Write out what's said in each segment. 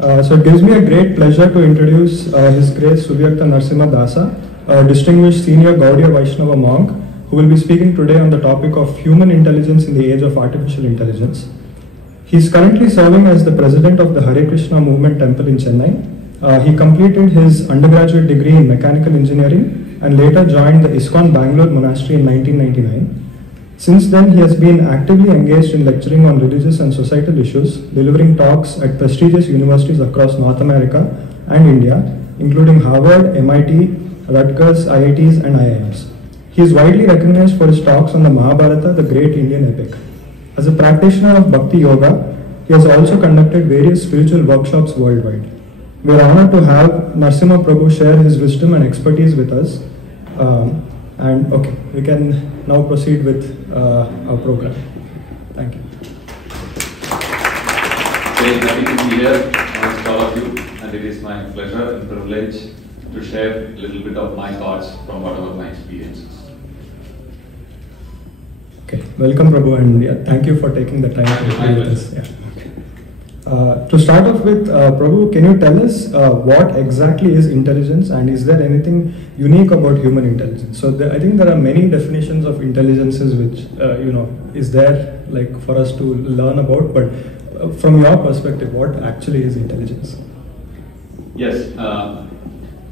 So it gives me a great pleasure to introduce His Grace Suvyakta Narasimha Dasa, a distinguished senior Gaudiya Vaishnava monk, who will be speaking today on the topic of human intelligence in the age of artificial intelligence. He is currently serving as the president of the Hare Krishna Movement Temple in Chennai. He completed his undergraduate degree in mechanical engineering and later joined the ISKCON Bangalore Monastery in 1999. Since then, he has been actively engaged in lecturing on religious and societal issues, delivering talks at prestigious universities across North America and India, including Harvard, MIT, Rutgers, IITs, and IIMs. He is widely recognized for his talks on the Mahabharata, the great Indian epic. As a practitioner of Bhakti Yoga, he has also conducted various spiritual workshops worldwide. We are honored to have Narasimha Prabhu share his wisdom and expertise with us. And okay, we can now proceed with our program. Thank you. Very happy to be here amongst all of you, and it is my pleasure and privilege to share a little bit of my thoughts from whatever my experiences. Okay, welcome Prabhu, and yeah, thank you for taking the time to be with us. Yeah. To start off with, Prabhu, can you tell us what exactly is intelligence, and is there anything unique about human intelligence? So I think there are many definitions of intelligences which is there like for us to learn about, but from your perspective, what actually is intelligence? Yes,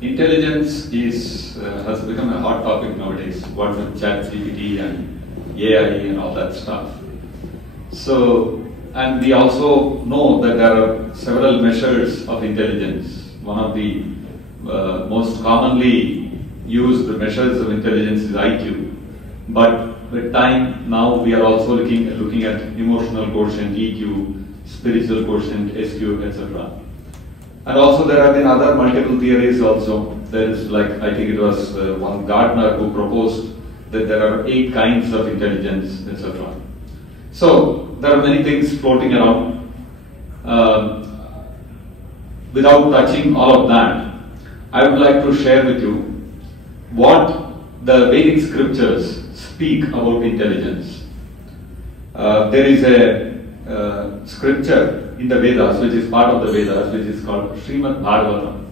intelligence has become a hot topic nowadays. What with ChatGPT and AI and all that stuff. So. And we also know that there are several measures of intelligence. One of the most commonly used measures of intelligence is IQ. But with time, now we are also looking at emotional quotient, EQ, spiritual quotient, SQ, etc. And also there have been other multiple theories also. There is I think it was one Gardner who proposed that there are 8 kinds of intelligence, etc. So, there are many things floating around. Without touching all of that, I would like to share with you what the Vedic scriptures speak about intelligence. There is a scripture in the Vedas, which is part of the Vedas, which is called Srimad Bhagavatam.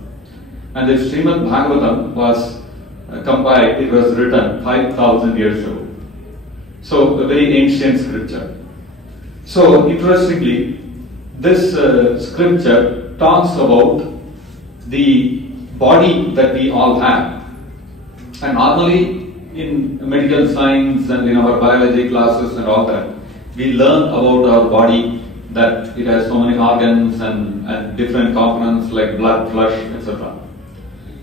And this Srimad Bhagavatam was compiled, it was written 5,000 years ago. So, a very ancient scripture. So, interestingly, this scripture talks about the body that we all have. And normally, in medical science and in our biology classes and all that, we learn about our body, that it has so many organs and different components like blood, flesh, etc.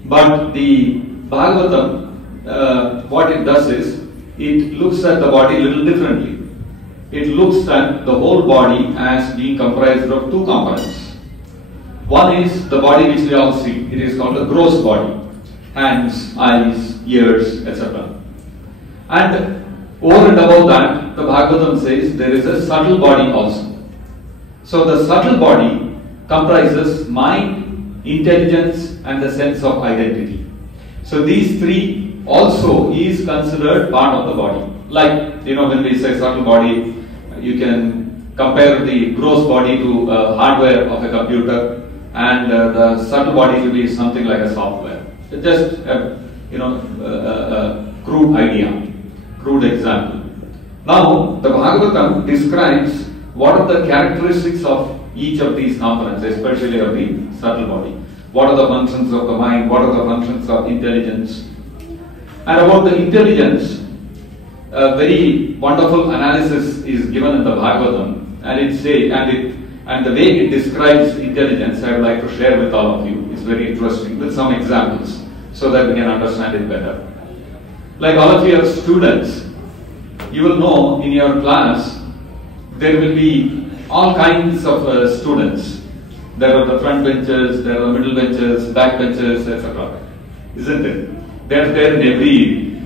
But the Bhagavatam, what it does is, it looks at the body a little differently. It looks at the whole body as being comprised of 2 components. One is the body which we all see. It is called the gross body. Hands, eyes, ears, etc. And over and above that, the Bhagavatam says there is a subtle body also. So the subtle body comprises mind, intelligence, and the sense of identity. So these 3 also is considered part of the body. Like, when we say subtle body, you can compare the gross body to hardware of a computer, and the subtle body will be something like a software. Just a crude idea, crude example. Now, the Bhagavatam describes what are the characteristics of each of these components, especially of the subtle body. What are the functions of the mind? What are the functions of intelligence? And about the intelligence, a very wonderful analysis is given in the Bhagavatam, and the way it describes intelligence, I would like to share with all of you. It's very interesting with some examples so that we can understand it better. Like all of you are students, you will know in your class there will be all kinds of students. There are the front benches, there are the middle benches, back benches, etc. Isn't it? They are there in every,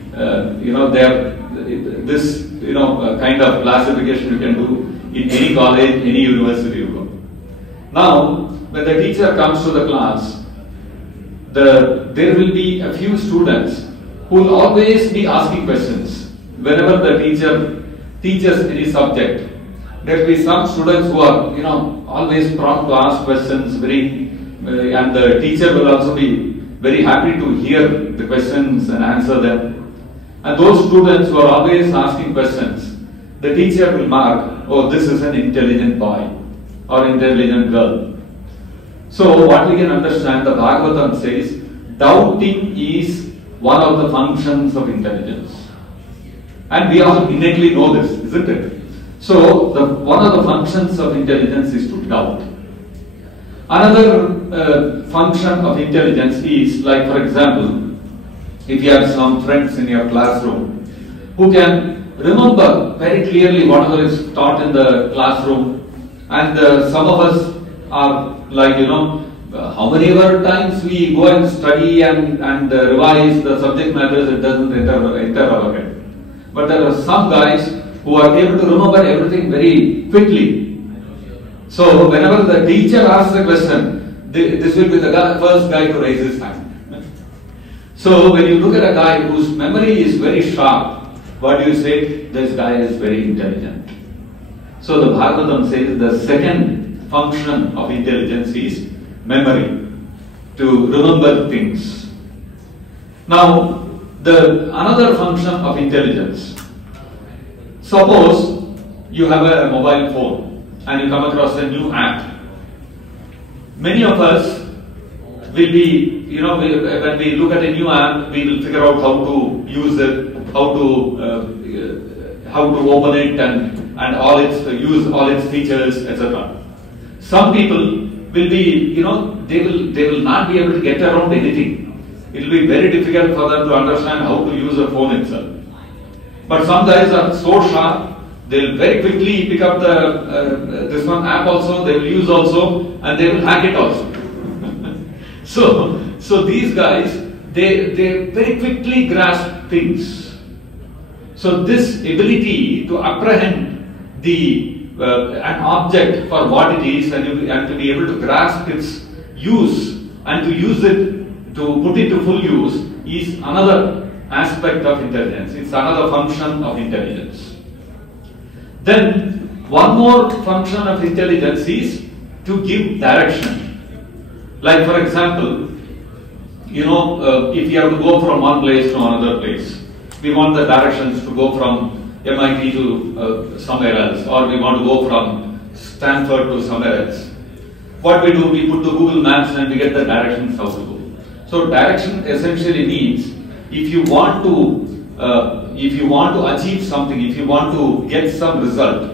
this kind of classification you can do in any college, any university you go. Now, when the teacher comes to the class, there will be a few students who will always be asking questions. Whenever the teacher teaches any subject, there will be some students who are, always prompt to ask questions, and the teacher will also be very happy to hear the questions and answer them. And those students who are always asking questions, the teacher will mark, oh, this is an intelligent boy or intelligent girl. So what we can understand, the Bhagavatam says, doubting is one of the functions of intelligence. And we all innately know this, isn't it? So one of the functions of intelligence is to doubt. Another function of intelligence is, like for example, if you have some friends in your classroom who can remember very clearly whatever is taught in the classroom, and some of us are like, how many ever times we go and study and revise the subject matters, it doesn't enter our head. But there are some guys who are able to remember everything very quickly. So whenever the teacher asks a question, this will be the first guy to raise his hand. So when you look at a guy whose memory is very sharp, what do you say? This guy is very intelligent. So the Bhagavatam says the second function of intelligence is memory, to remember things. Now, another function of intelligence. Suppose you have a mobile phone and you come across a new app. Many of us will be, when we look at a new app, we will figure out how to use it, how to open it, and use all its features, etc. Some people will be, they will not be able to get around anything. It will be very difficult for them to understand how to use a phone itself. But some guys are so sharp, they will very quickly pick up this one app also, they will use also, and they will hack it also. So these guys, they very quickly grasp things. So this ability to apprehend an object for what it is and to be able to grasp its use and to use it, to put it to full use, is another aspect of intelligence. It's another function of intelligence. Then one more function of intelligence is to give direction. Like for example, if you have to go from one place to another place, we want the directions to go from MIT to somewhere else, or we want to go from Stanford to somewhere else. What we do, we put the Google Maps and we get the directions how to go. So direction essentially means if you want to achieve something, if you want to get some result,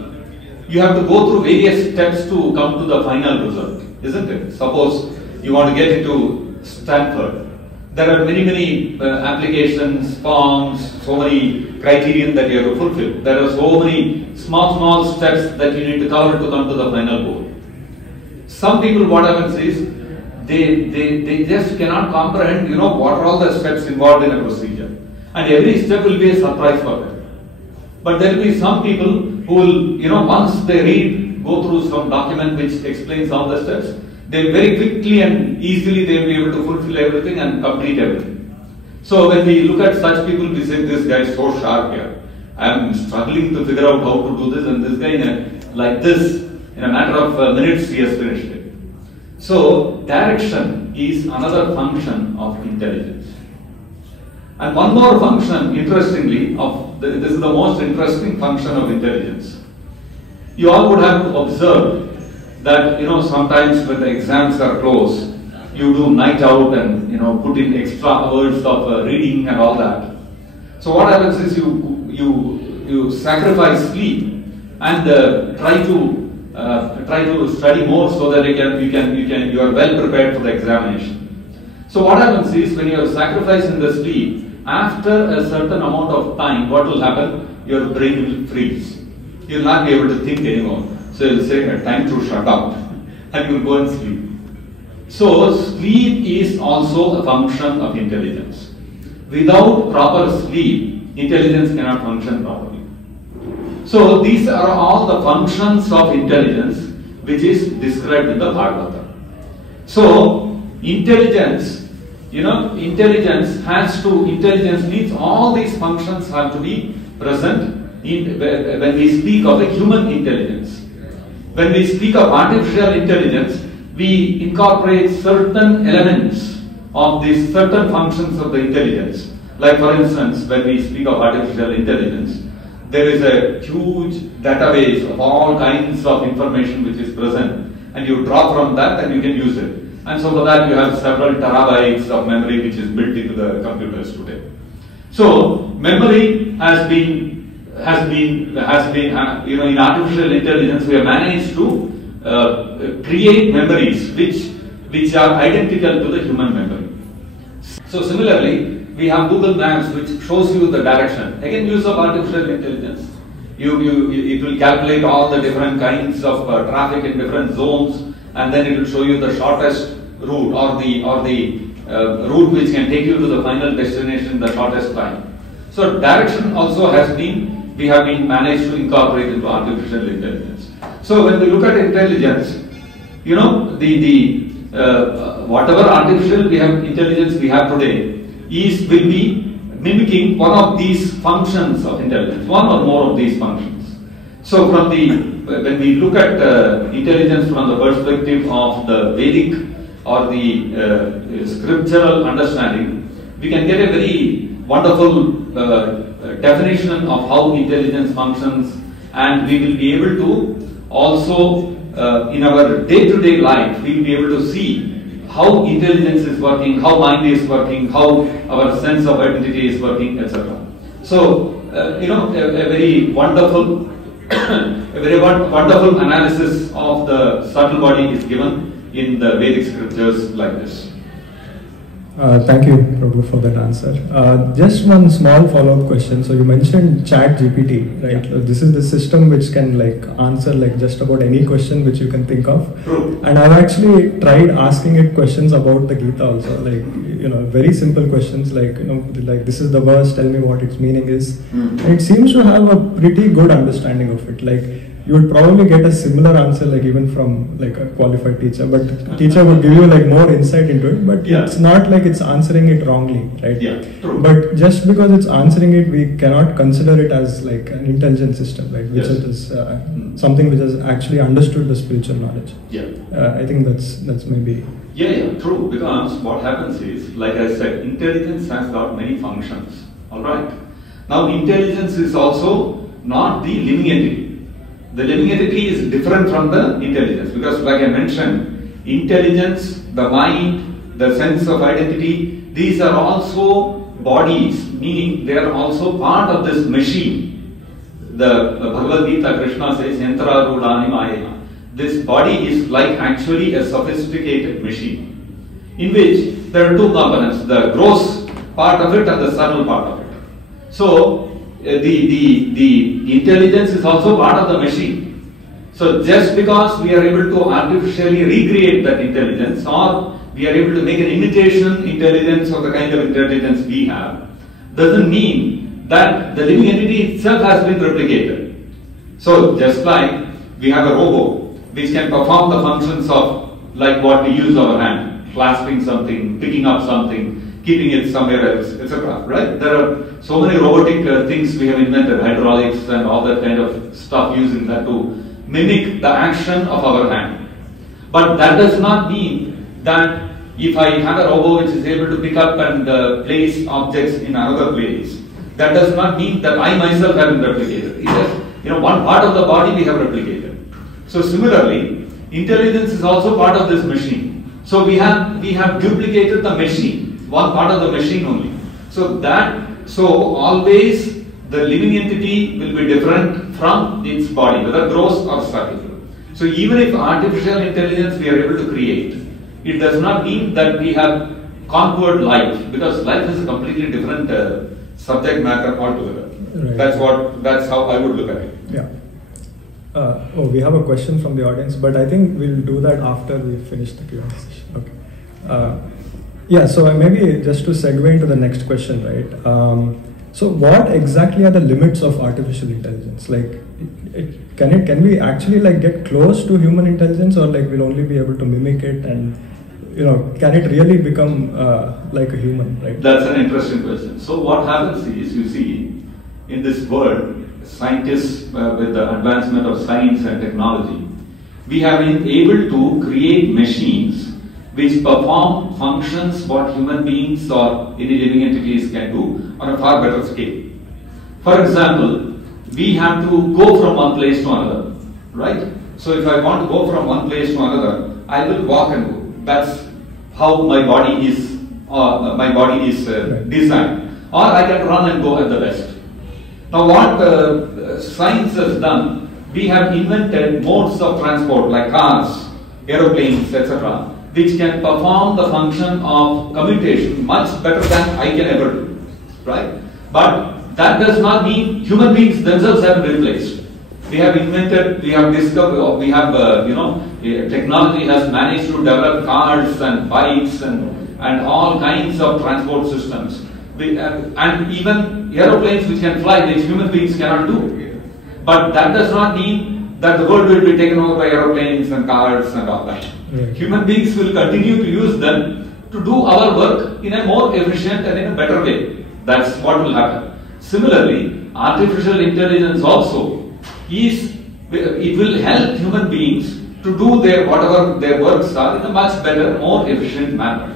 you have to go through various steps to come to the final result, isn't it? Suppose you want to get into Stanford. There are many applications, forms, so many criterion that you have to fulfill. There are so many small steps that you need to cover to come to the final goal. Some people, what happens is, they just cannot comprehend, what are all the steps involved in a procedure. And every step will be a surprise for them. But there will be some people who will, once they go through some document which explains all the steps, they very quickly and easily they will be able to fulfill everything and complete everything. So when we look at such people, we say, this guy is so sharp here. I am struggling to figure out how to do this, and this guy in a matter of minutes, he has finished it. So direction is another function of intelligence. And one more function, interestingly, this is the most interesting function of intelligence. You all would have to observe that, sometimes when the exams are close, you do night out and, put in extra hours of reading and all that. So what happens is you sacrifice sleep and try to study more so that you are well prepared for the examination. So what happens is, when you are sacrificing the sleep, after a certain amount of time, what will happen? Your brain will freeze. You will not be able to think anymore. So you will say, time to shut up, and you will go and sleep. So sleep is also a function of intelligence. Without proper sleep, intelligence cannot function properly. So these are all the functions of intelligence which is described in the Bhagavatam. So intelligence means all these functions have to be present when we speak of a human intelligence. When we speak of artificial intelligence, we incorporate certain elements of these certain functions of the intelligence. Like for instance, when we speak of artificial intelligence, there is a huge database of all kinds of information which is present, and you draw from that and you can use it. And so for that you have several terabytes of memory which is built into the computers today. So memory has been in artificial intelligence we have managed to create memories which are identical to the human memory. So similarly, we have Google Maps which shows you the direction. Again, use of artificial intelligence. It will calculate all the different kinds of traffic in different zones, and then it will show you the shortest route or the route which can take you to the final destination in the shortest time. So direction also we have been managed to incorporate into artificial intelligence. So when we look at intelligence, you know, whatever artificial intelligence we have today will be mimicking one of these functions of intelligence, one or more of these functions. So when we look at intelligence from the perspective of the Vedic or the scriptural understanding, we can get a very wonderful definition of how intelligence functions, and we will be able to also in our day-to-day life, we will be able to see how intelligence is working, how mind is working, how our sense of identity is working, etc. So, a very wonderful, wonderful analysis of the subtle body is given in the Vedic scriptures like this. Thank you, Prabhu, for that answer. Just one small follow-up question. So you mentioned ChatGPT, right? Yeah. This is the system which can answer just about any question which you can think of. True. And I've actually tried asking it questions about the Gita also, very simple questions like this is the verse, tell me what its meaning is. Mm. And it seems to have a pretty good understanding of it. You would probably get a similar answer even from a qualified teacher, but the teacher would give you more insight into it, but yeah. It's not like it's answering it wrongly, right? Yeah, true. But just because it's answering it, we cannot consider it as an intelligent system, right? Which Yes. is something which has actually understood the spiritual knowledge. Yeah. I think that's maybe... Yeah, true, because what happens is, like I said, intelligence has got many functions, alright? Now intelligence is also not the living entity. The living entity is different from the intelligence, because like I mentioned, intelligence, the mind, the sense of identity, these are also bodies, meaning they are also part of this machine. The Bhagavad Gita, Krishna says, Yantra Rudani Maya. This body is actually a sophisticated machine, in which there are two components, the gross part of it and the subtle part of it. So, the intelligence is also part of the machine. So just because we are able to artificially recreate that intelligence, or we are able to make an imitation intelligence of the kind of intelligence we have, doesn't mean that the living entity itself has been replicated. So just like we have a robot which can perform the functions of what we use our hand, clasping something, picking up something, keeping it somewhere else, etc. Right? There are so many robotic things we have invented, hydraulics and all that kind of stuff using that to mimic the action of our hand. But that does not mean that if I have a robot which is able to pick up and place objects in another place, that does not mean that I myself have been replicated. It is, one part of the body we have replicated. So similarly, intelligence is also part of this machine. So we have duplicated the machine, one part of the machine only. So always the living entity will be different from its body, whether gross or subtle. So even if artificial intelligence we are able to create, it does not mean that we have conquered life, because life is a completely different subject matter altogether. Right. That's how I would look at it. Yeah. We have a question from the audience, but I think we'll do that after we finish the Q&A session. Okay. Yeah, so maybe just to segue into the next question, right? So what exactly are the limits of artificial intelligence? Can we actually get close to human intelligence, or we'll only be able to mimic it, and can it really become like a human, right? That's an interesting question. So what happens is, you see, in this world, scientists with the advancement of science and technology, we have been able to create machines which perform functions what human beings or any living entities can do on a far better scale. For example, we have to go from one place to another, right? So if I want to go from one place to another, I will walk and go. That's how my body is designed. Or I can run and go at the best. Now what science has done, we have invented modes of transport like cars, aeroplanes, etc., which can perform the function of commutation much better than I can ever do, right? But that does not mean human beings themselves have been replaced. We have invented, we have discovered, we have, technology has managed to develop cars and bikes and all kinds of transport systems. And even aeroplanes which can fly, which human beings cannot do. But that does not mean that the world will be taken over by aeroplanes and cars and all that. Right. Human beings will continue to use them to do our work in a more efficient and in a better way. That's what will happen. Similarly, artificial intelligence also it will help human beings to do whatever their works are in a much better, more efficient manner.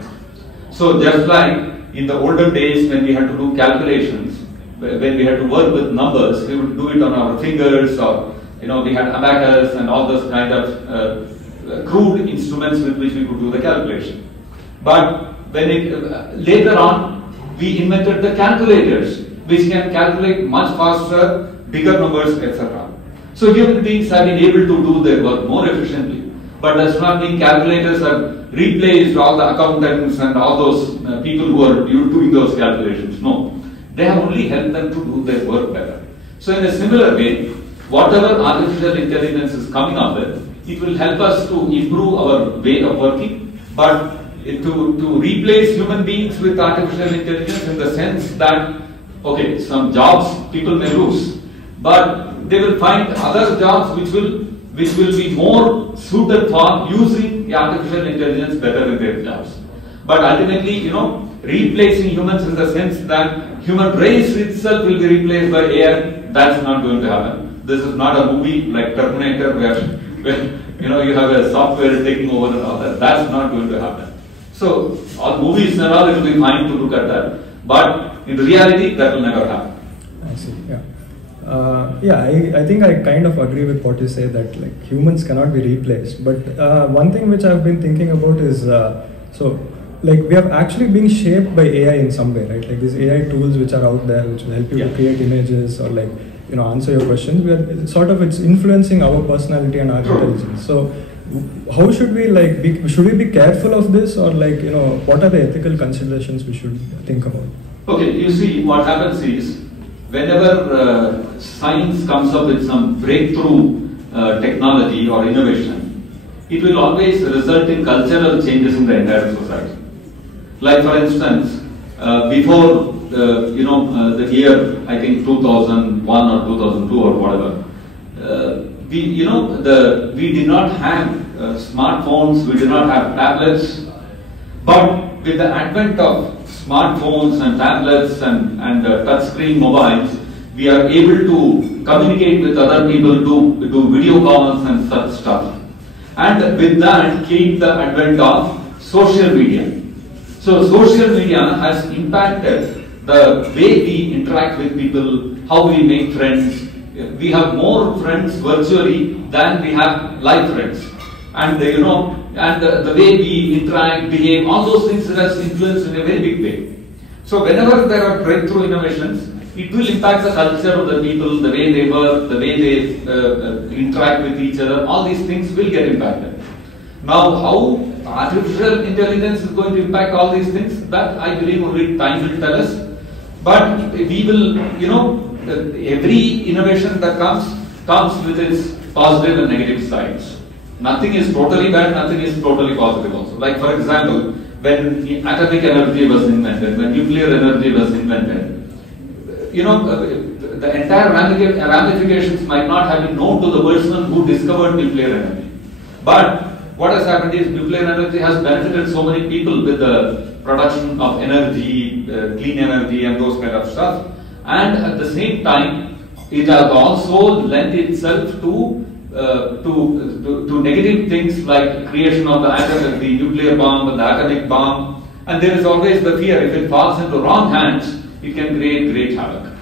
So just like in the olden days when we had to do calculations, when we had to work with numbers, we would do it on our fingers, or we had abacus and all those kind of crude instruments with which we could do the calculation. But when later on we invented the calculators, which can calculate much faster, bigger numbers, etc. So human beings have been able to do their work more efficiently. But does not mean calculators have replaced all the accountants and all those people who are doing those calculations. No. They have only helped them to do their work better. So in a similar way, whatever artificial intelligence is coming up with, it will help us to improve our way of working, but to replace human beings with artificial intelligence in the sense that, okay, some jobs people may lose, but they will find other jobs which will be more suited for using the artificial intelligence better in their jobs. But ultimately, replacing humans in the sense that human race itself will be replaced by AI, that's not going to happen. This is not a movie like Terminator where you have a software taking over and all that. That's not going to happen. So all movies and all, it will be fine to look at that. But in reality, that will never happen. I see, yeah. I think I kind of agree with what you say, that like humans cannot be replaced. But one thing which I've been thinking about is, we have actually been shaped by AI in some way, right? Like these AI tools which are out there, which will help you to create images or answer your questions. It's influencing our personality and our intelligence. So how should we should we be careful of this, or what are the ethical considerations we should think about? Okay, you see, what happens is, whenever science comes up with some breakthrough technology or innovation, it will always result in cultural changes in the entire society. Like for instance, before the year, I think 2001 or 2002 or whatever, we did not have smartphones, we did not have tablets, but with the advent of smartphones and tablets and touchscreen mobiles, we are able to communicate with other people, do video calls and such stuff. And with that came the advent of social media. So social media has impacted the way we interact with people, how we make friends. We have more friends virtually than we have live friends. And the way we interact, behave, all those things has influenced in a very big way. So whenever there are breakthrough innovations, it will impact the culture of the people, the way they work, the way they interact with each other. All these things will get impacted. Now, how artificial intelligence is going to impact all these things, that I believe only time will tell us. But we will, every innovation that comes with its positive and negative sides. Nothing is totally bad, nothing is totally positive also. Like for example, when atomic energy was invented, when nuclear energy was invented, the entire ramifications might not have been known to the person who discovered nuclear energy. But what has happened is nuclear energy has benefited so many people with the production of energy, clean energy and those kind of stuff. And at the same time, it has also lent itself to to negative things like creation of the nuclear bomb and the atomic bomb. And there is always the fear, if it falls into wrong hands, it can create great havoc.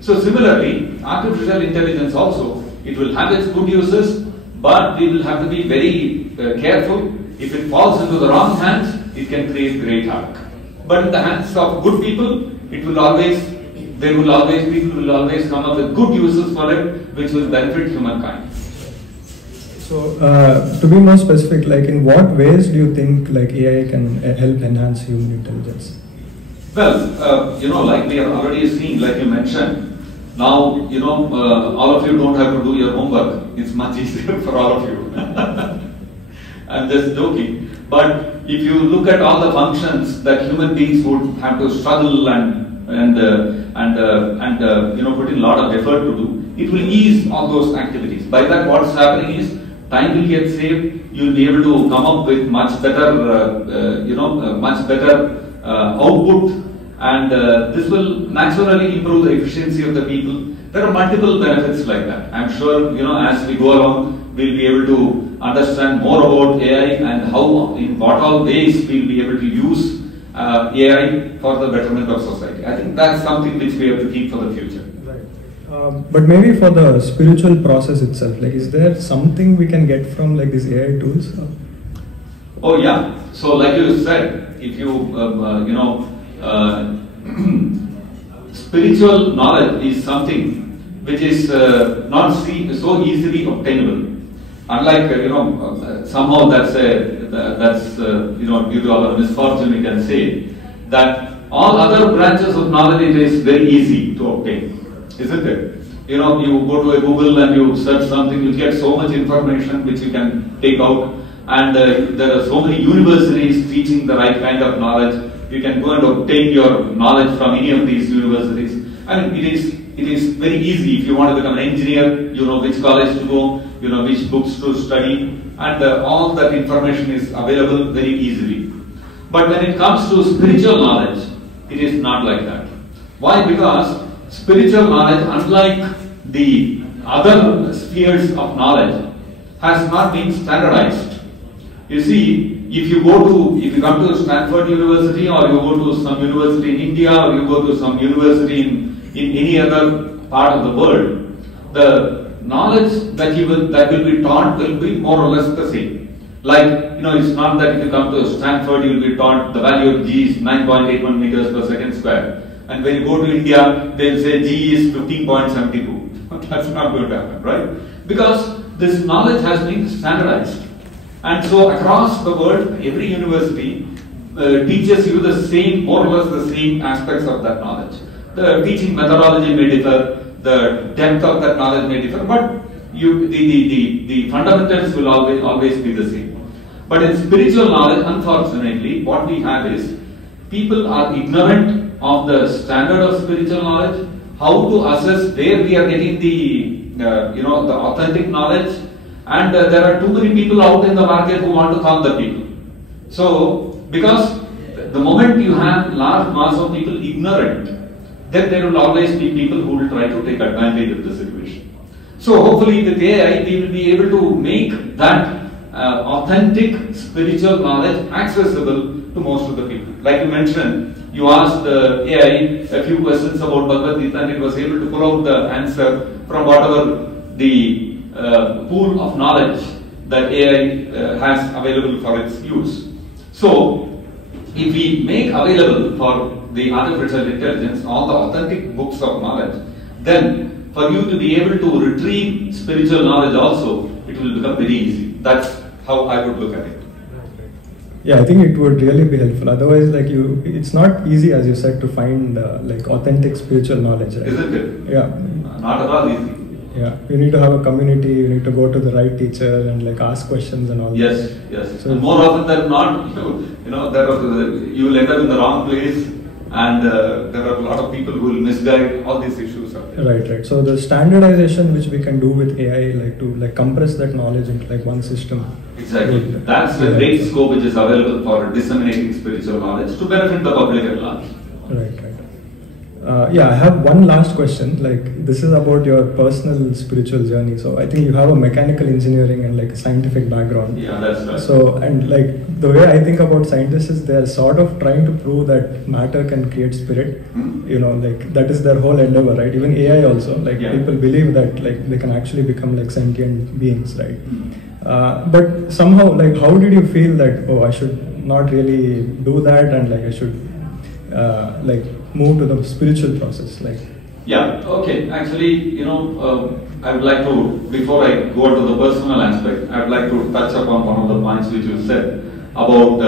So similarly, artificial intelligence also, it will have its good uses, but we will have to be very careful. If it falls into the wrong hands, it can create great havoc. But in the hands of good people, people will always come up with good uses for it, which will benefit humankind. So, to be more specific, like in what ways do you think like AI can help enhance human intelligence? Well, like we have already seen, like you mentioned, now, all of you don't have to do your homework. It's much easier for all of you. I'm just joking. But if you look at all the functions that human beings would have to struggle and put in a lot of effort to do, it will ease all those activities. By that, what's happening is time will get saved. You'll be able to come up with much better, output. And this will naturally improve the efficiency of the people. There are multiple benefits like that. I'm sure, as we go along, we'll be able to understand more about AI and how, in what all ways we'll be able to use AI for the betterment of society. I think that's something which we have to keep for the future. Right. But maybe for the spiritual process itself, like is there something we can get from like these AI tools? Oh yeah. So like you said, if you, spiritual knowledge is something which is not so easily obtainable. Unlike somehow that's due to our misfortune, we can say that all other branches of knowledge it is very easy to obtain, isn't it? You go to a Google and you search something, you get so much information which you can take out, and there are so many universities teaching the right kind of knowledge. You can go and obtain your knowledge from any of these universities. I mean, it is very easy. If you want to become an engineer, you know which college to go, you know which books to study, and all that information is available very easily. But when it comes to spiritual knowledge, it is not like that. Why? Because spiritual knowledge, unlike the other spheres of knowledge, has not been standardized. You see, if you come to Stanford University, or you go to some university in India, or you go to some university in any other part of the world, the knowledge that will be taught will be more or less the same. Like, it's not that if you come to Stanford, you will be taught the value of G is 9.81 meters per second square. And when you go to India, they'll say G is 15.72. That's not going to happen, right? Because this knowledge has been standardized. And so across the world, every university teaches you the same, more or less the same aspects of that knowledge. The teaching methodology may differ, the depth of that knowledge may differ, but the fundamentals will always be the same. But in spiritual knowledge, unfortunately, what we have is people are ignorant of the standard of spiritual knowledge, how to assess where we are getting the authentic knowledge. And there are too many people out in the market who want to calm the people. So, because the moment you have large mass of people ignorant, then there will always be people who will try to take advantage of the situation. So, hopefully with AI, we will be able to make that authentic spiritual knowledge accessible to most of the people. Like you mentioned, you asked AI a few questions about Bhagavad Gita, and it was able to pull out the answer from whatever the pool of knowledge that AI has available for its use. So, if we make available for the artificial intelligence all the authentic books of knowledge, then for you to be able to retrieve spiritual knowledge also, it will become very easy. That's how I would look at it. Yeah, I think it would really be helpful. Otherwise, it's not easy, as you said, to find authentic spiritual knowledge, right? Isn't it? Yeah. Not at all easy. Yeah, you need to have a community, you need to go to the right teacher and ask questions and all that. Yes. So and more often than not, you will end up in the wrong place, and there are a lot of people who will misguide. All these issues are there. Right. So the standardization which we can do with AI, to compress that knowledge into one system. Exactly. That's the great scope which is available for disseminating spiritual knowledge to benefit the public at large. Right. Yeah, I have one last question. Like, this is about your personal spiritual journey. So I think you have a mechanical engineering and like a scientific background. Yeah, that's right. So, and like the way I think about scientists is they're sort of trying to prove that matter can create spirit. You know, like that is their whole endeavor, right? Even AI also, like people believe that like they can actually become like sentient beings, right? But somehow, like, how did you feel that, oh, I should not really do that, and like I should like move to the spiritual process, like? Yeah, okay. Actually, you know, I would like to, before I go to the personal aspect, I would like to touch upon one of the points which you said about,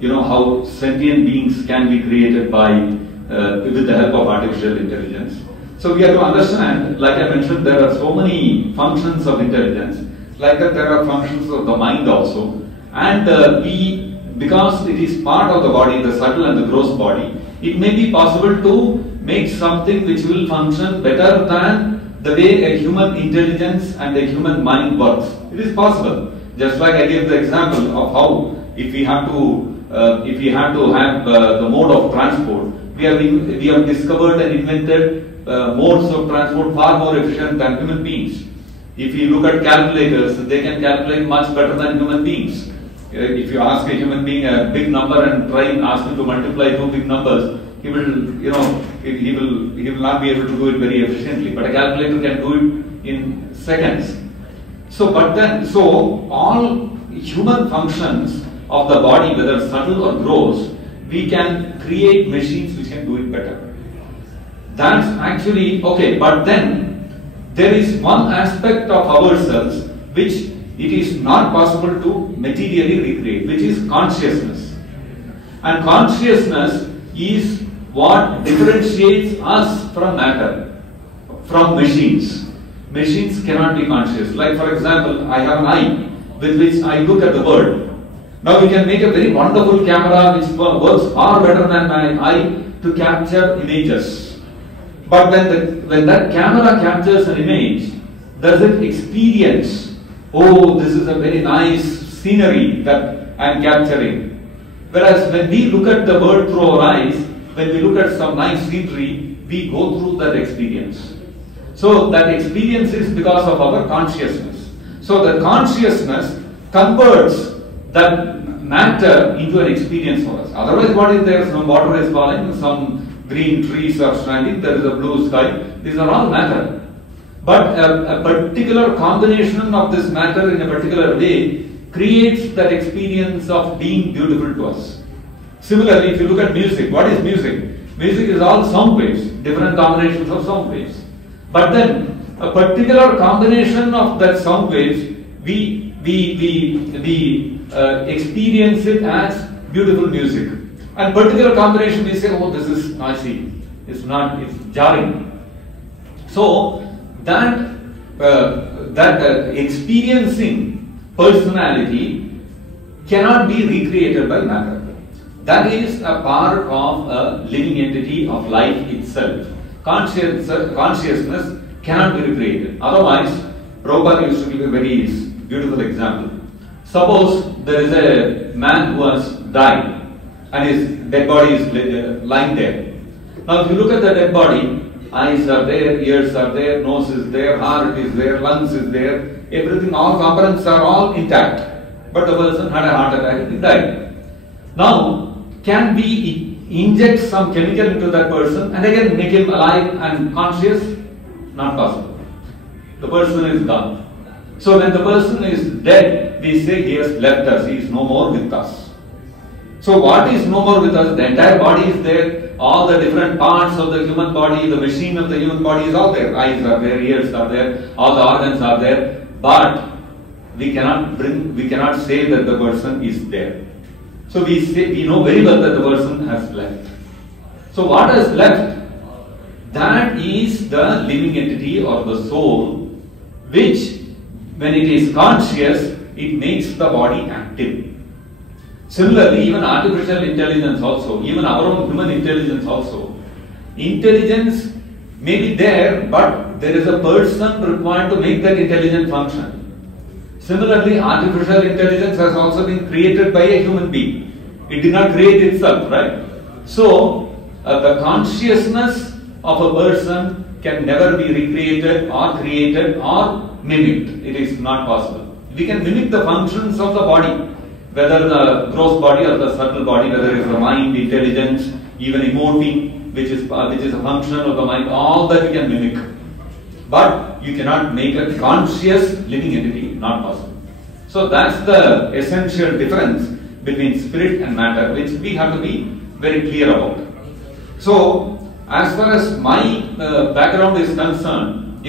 you know, how sentient beings can be created by, with the help of artificial intelligence. So we have to understand, like I mentioned, there are so many functions of intelligence, like that there are functions of the mind also. And because it is part of the body, the subtle and the gross body, it may be possible to make something which will function better than the way a human intelligence and a human mind works. It is possible. Just like I gave the example of how if we have to have the mode of transport, we have discovered and invented modes of transport far more efficient than human beings. If you look at calculators, they can calculate much better than human beings. If you ask a human being a big number and try and ask him to multiply two big numbers, he will, you know, he will not be able to do it very efficiently. But a calculator can do it in seconds. So, all human functions of the body, whether subtle or gross, we can create machines which can do it better. That's actually okay. But then there is one aspect of ourselves which it is not possible to materially recreate, which is consciousness. And consciousness is what differentiates us from matter, from machines. Machines cannot be conscious. Like for example, I have an eye with which I look at the world. Now we can make a very wonderful camera which works far better than my eye to capture images. But when that camera captures an image, does it experience, oh, this is a very nice scenery that I am capturing? Whereas when we look at the world through our eyes, when we look at some nice scenery, we go through that experience. So that experience is because of our consciousness. So the consciousness converts that matter into an experience for us. Otherwise, what is there? Some water is falling, some green trees are standing, there is a blue sky. These are all matter. But a particular combination of this matter in a particular way creates that experience of being beautiful to us. Similarly, if you look at music, what is music? Music is all sound waves, different combinations of sound waves. But then a particular combination of that sound waves, we experience it as beautiful music. And particular combination, we say, oh, this is noisy. It's not, it's jarring. So that experiencing personality cannot be recreated by matter. That is a part of a living entity of life itself. Consciousness cannot be recreated. Otherwise, Prabhupada used to give a very beautiful example. Suppose there is a man who has died and his dead body is lying there. Now if you look at the dead body, eyes are there, ears are there, nose is there, heart is there, lungs is there, everything, all components are all intact. But the person had a heart attack and he died. Now, can we inject some chemical into that person and again make him alive and conscious? Not possible. The person is gone. So when the person is dead, we say he has left us, he is no more with us. So what is no more with us? The entire body is there, all the different parts of the human body, the machine of the human body is all there. Eyes are there, ears are there, all the organs are there, but we cannot say that the person is there. So we know very well that the person has left. So what has left? That is the living entity or the soul, which when it is conscious, it makes the body active. Similarly, even artificial intelligence also, even our own human intelligence also, intelligence may be there, but there is a person required to make that intelligent function. Similarly, artificial intelligence has also been created by a human being. It did not create itself, right? So, the consciousness of a person can never be recreated or created or mimicked. It is not possible. We can mimic the functions of the body, whether the gross body or the subtle body, whether it is the mind, intelligence, even emoting, which is a function of the mind, all that we can mimic. But you cannot make a conscious living entity, not possible. So that's the essential difference between spirit and matter, which we have to be very clear about. So, as far as my background is concerned,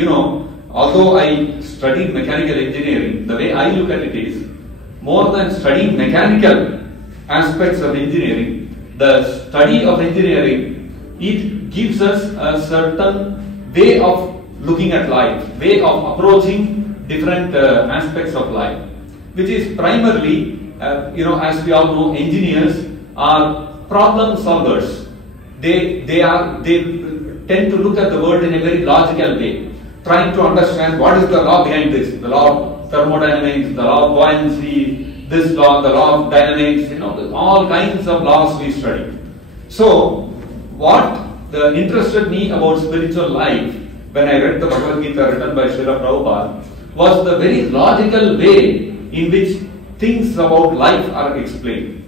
although I studied mechanical engineering, the way I look at it is, more than studying mechanical aspects of engineering, the study of engineering, it gives us a certain way of looking at life, way of approaching different aspects of life, which is primarily, as we all know, engineers are problem solvers. They tend to look at the world in a very logical way, trying to understand what is the law behind this, the law of thermodynamics, the law of buoyancy, this law, the law of dynamics, all kinds of laws we study. So, what interested me about spiritual life when I read the Bhagavad Gita written by Srila Prabhupada was the very logical way in which things about life are explained.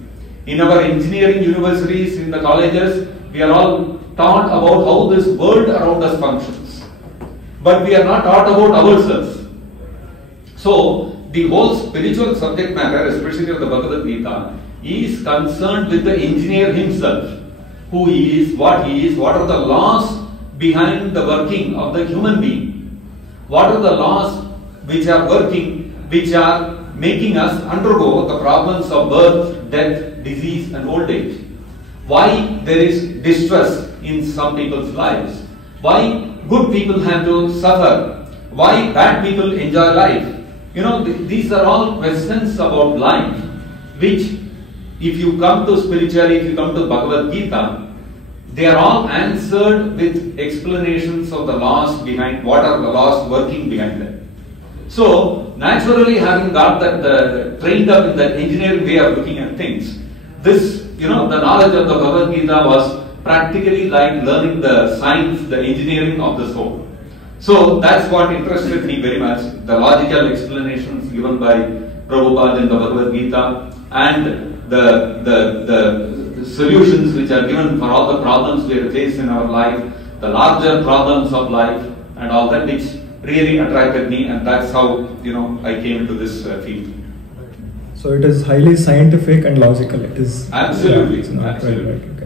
In our engineering universities, in the colleges, we are all taught about how this world around us functions. But we are not taught about ourselves. So, the whole spiritual subject matter, especially of the Bhagavad Gita, is concerned with the engineer himself. Who he is, what are the laws behind the working of the human being? What are the laws which are working, which are making us undergo the problems of birth, death, disease and old age? Why there is distress in some people's lives? Why good people have to suffer? Why bad people enjoy life? These are all questions about life, which if you come to spirituality, if you come to Bhagavad Gita, they are all answered with explanations of the laws behind, what are the laws working behind them. So, naturally having got that trained up in that engineering way of looking at things, this, the knowledge of the Bhagavad Gita was practically like learning the science, the engineering of the soul. So, that's what interested me very much, the logical explanations given by Prabhupada in the Bhagavad Gita and the solutions which are given for all the problems we face in our life, the larger problems of life and all that, which really attracted me, and that's how I came into this field. So it is highly scientific and logical. It is absolutely, it's not absolutely. Right.